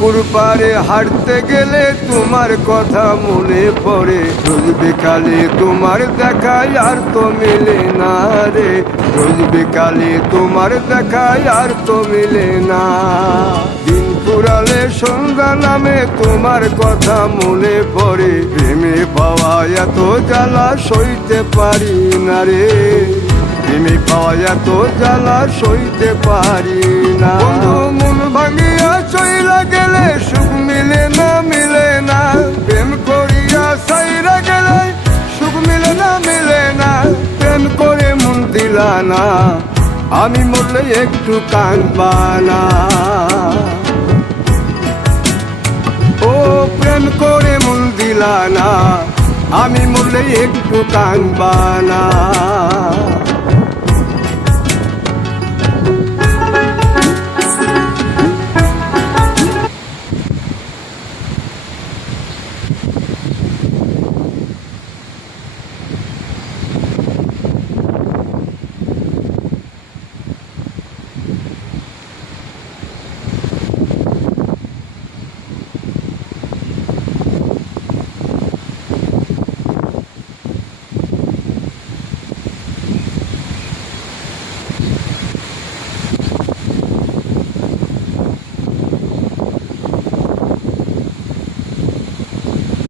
পুকুর পাড়ে হাঁটতে গেলে তোমার কথা মনে পড়ে, রোজ বিকালে তোমার দেখায় আর তো মিলে না রে, রোজ বিকালে তোমার দেখায় আর তো মিলে না। দিন ফুরালে সন্ধ্যা নামে তোমার কথা মনে পড়ে, প্রেমে পাওয়া এত জ্বালা সইতে পারি না রে, প্রেমে পাওয়া এত জ্বালা সইতে পারি না। বন্ধু মন ভাঙিয়া চইলা গেলে সুখ মিলে না, মিলে না, প্রেম করিয়া সাইরা গেলে সুখ মিলে না, মিলে না, প্রেম করে মন দিলা না, আমি মরলে একটু কাঁদবা না। ও প্রেম করে মন দিলা না, আমি মরলে একটু কাঁদবা না।